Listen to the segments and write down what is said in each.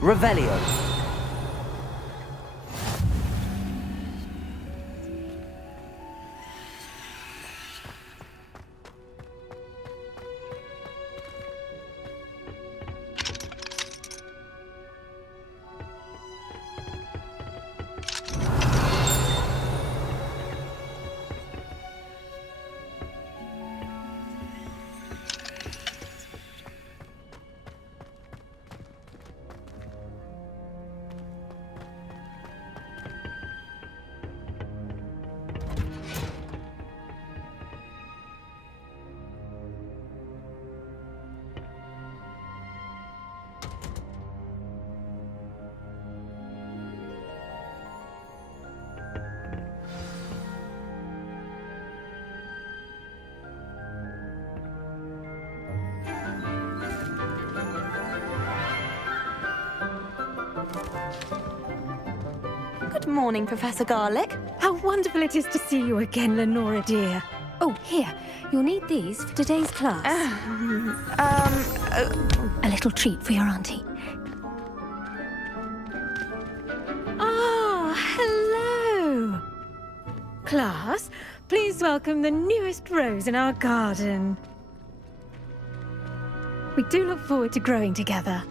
Revelio. Good morning, Professor Garlick. How wonderful it is to see you again, Lenora dear. Oh, here. You'll need these for today's class. A little treat for your auntie. Ah, hello. Class, please welcome the newest rose in our garden. We do look forward to growing together.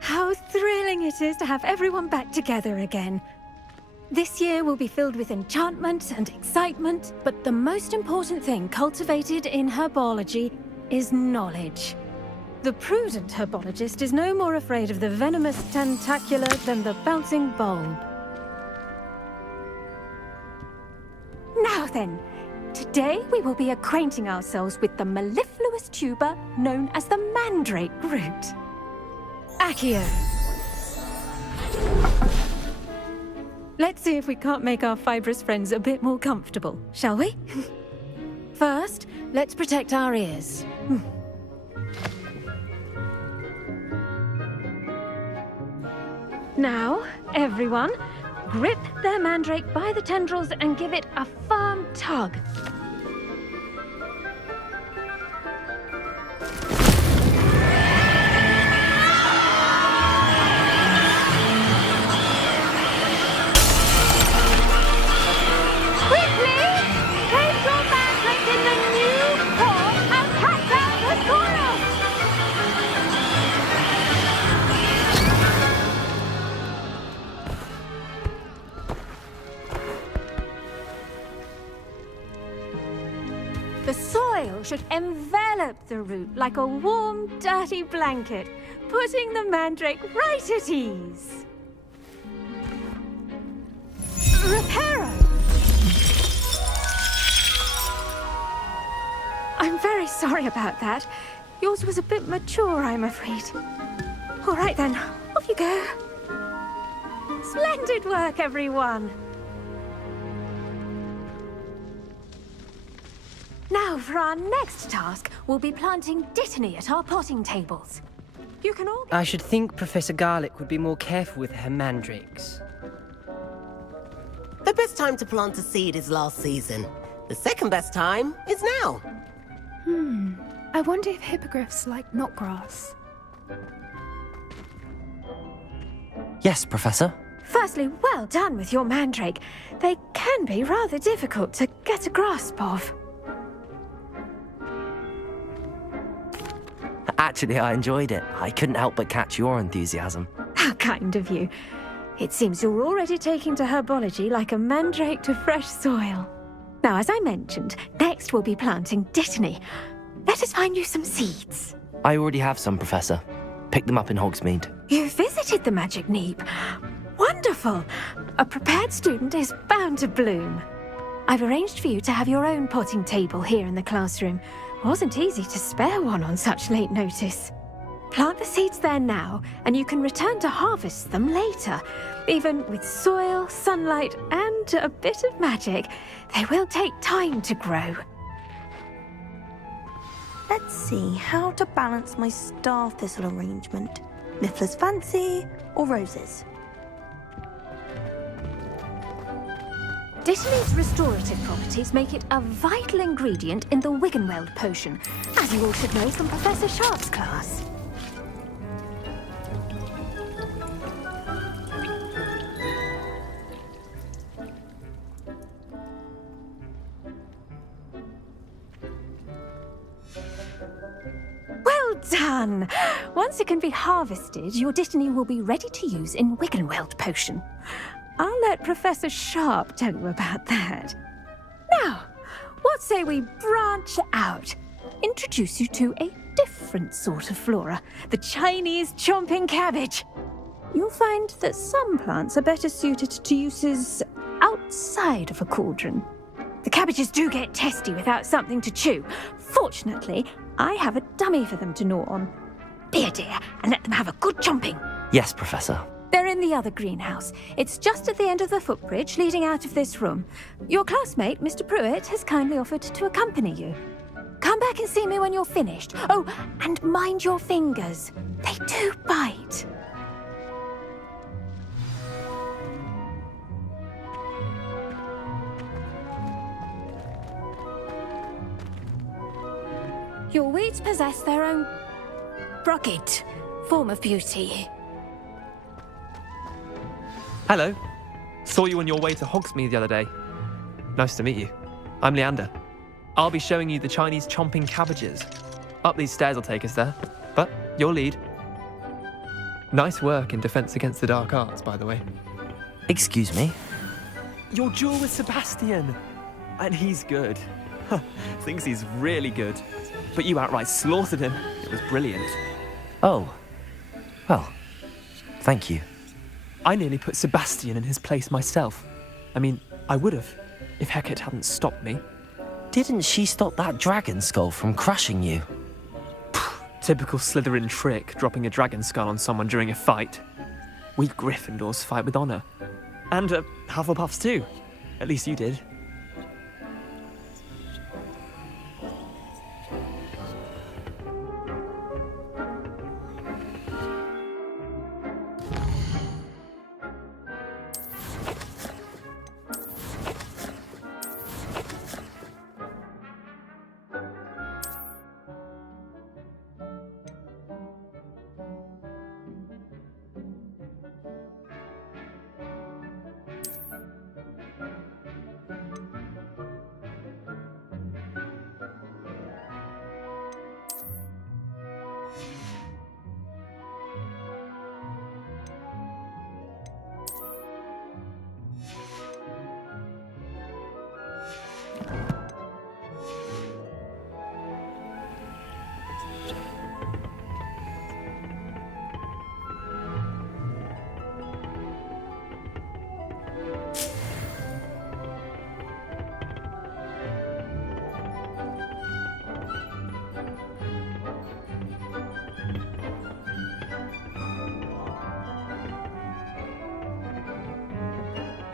How thrilling it is to have everyone back together again. This year will be filled with enchantment and excitement, but the most important thing cultivated in herbology is knowledge. The prudent herbologist is no more afraid of the venomous tentacula than the bouncing bulb. Now then, today we will be acquainting ourselves with the mellifluous tuber known as the mandrake root. Accio. Let's see if we can't make our fibrous friends a bit more comfortable, shall we? First, let's protect our ears. Now, everyone, grip their mandrake by the tendrils and give it a firm tug. The soil should envelop the root like a warm, dirty blanket, putting the mandrake right at ease. Reparo! I'm very sorry about that. Yours was a bit mature, I'm afraid. All right then, off you go. Splendid work, everyone! Now, for our next task, we'll be planting dittany at our potting tables. You can all... I should think Professor Garlick would be more careful with her mandrakes. The best time to plant a seed is last season. The second best time is now. I wonder if hippogriffs like knotgrass. Yes, Professor. Firstly, well done with your mandrake. They can be rather difficult to get a grasp of. Actually, I enjoyed it. I couldn't help but catch your enthusiasm. How kind of you. It seems you're already taking to herbology like a mandrake to fresh soil. Now, as I mentioned, next we'll be planting dittany. Let us find you some seeds. I already have some, Professor. Picked them up in Hogsmeade. You visited the Magic Neep. Wonderful! A prepared student is bound to bloom. I've arranged for you to have your own potting table here in the classroom. Wasn't easy to spare one on such late notice. Plant the seeds there now, and you can return to harvest them later. Even with soil, sunlight, and a bit of magic, they will take time to grow. Let's see how to balance my star thistle arrangement. Niffler's Fancy or roses? Dittany's restorative properties make it a vital ingredient in the Wiggenweld potion, as you all should know from Professor Sharp's class. fun. Once it can be harvested, your Dittany will be ready to use in Wiggenweld potion. I'll let Professor Sharp tell you about that. Now, what say we branch out? Introduce you to a different sort of flora, the Chinese chomping cabbage. You'll find that some plants are better suited to uses outside of a cauldron. The cabbages do get testy without something to chew. Fortunately, I have a dummy for them to gnaw on. Be a dear and let them have a good chomping. Yes, Professor. They're in the other greenhouse. It's just at the end of the footbridge leading out of this room. Your classmate, Mr. Pruitt, has kindly offered to accompany you. Come back and see me when you're finished. Oh, and mind your fingers. They do bite. Your weeds possess their own rugged form of beauty. Hello. Saw you on your way to Hogsmeade the other day. Nice to meet you. I'm Leander. I'll be showing you the Chinese chomping cabbages. Up these stairs will take us there, but your lead. Nice work in Defense Against the Dark Arts, by the way. Excuse me? Your duel with Sebastian. And he's good. Thinks he's really good. But you outright slaughtered him. It was brilliant. Oh. Well, thank you. I nearly put Sebastian in his place myself. I mean, I would have, if Hecate hadn't stopped me. Didn't she stop that dragon skull from crushing you? Typical Slytherin trick, dropping a dragon skull on someone during a fight. We Gryffindors fight with honour. And Hufflepuffs too. At least you did.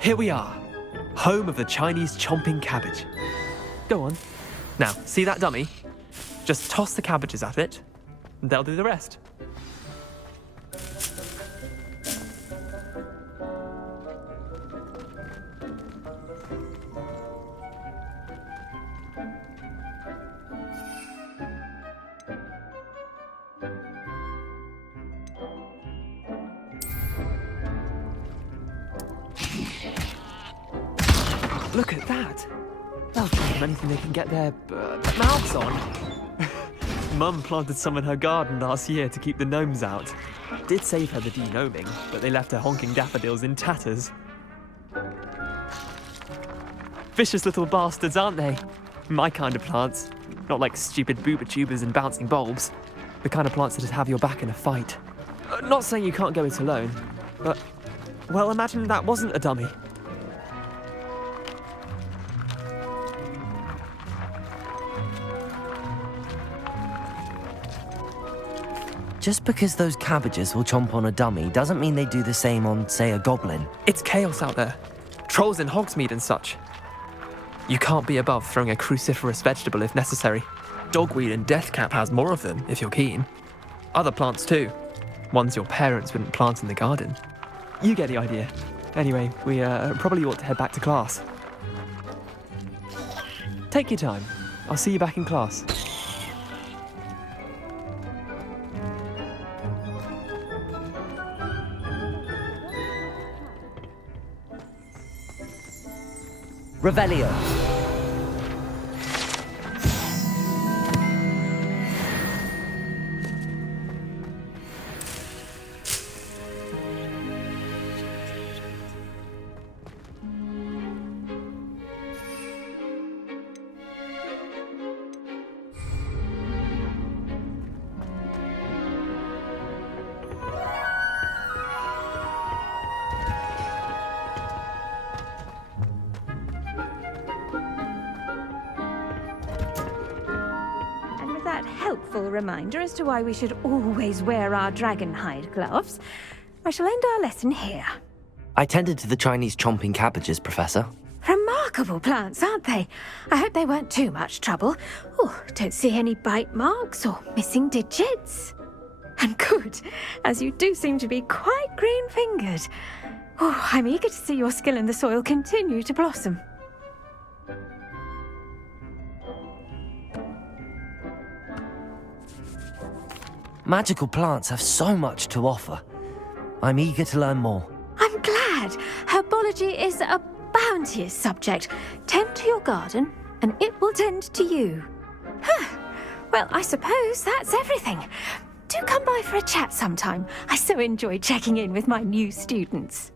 Here we are, home of the Chinese chomping cabbage. Go on. Now, see that dummy? Just toss the cabbages at it, and they'll do the rest. Look at that! They'll give them anything they can get their mouths on. Mum planted some in her garden last year to keep the gnomes out. Did save her the de-gnoming, but they left her honking daffodils in tatters. Vicious little bastards, aren't they? My kind of plants. Not like stupid booba tubers and bouncing bulbs. The kind of plants that'd have your back in a fight. Not saying you can't go it alone, but, well, imagine that wasn't a dummy. Just because those cabbages will chomp on a dummy doesn't mean they do the same on, say, a goblin. It's chaos out there. Trolls in Hogsmeade and such. You can't be above throwing a cruciferous vegetable if necessary. Dogweed and deathcap has more of them, if you're keen. Other plants too. Ones your parents wouldn't plant in the garden. You get the idea. Anyway, we probably ought to head back to class. Take your time. I'll see you back in class. Revelio. helpful reminder as to why we should always wear our dragon hide gloves, I shall end our lesson here. I tended to the Chinese chomping cabbages, Professor. Remarkable plants, aren't they? I hope they weren't too much trouble. Oh, don't see any bite marks or missing digits. And good, as you do seem to be quite green-fingered. Oh, I'm eager to see your skill in the soil continue to blossom. Magical plants have so much to offer. I'm eager to learn more. I'm glad. Herbology is a bounteous subject. Tend to your garden, and it will tend to you. Well, I suppose that's everything. Do come by for a chat sometime. I so enjoy checking in with my new students.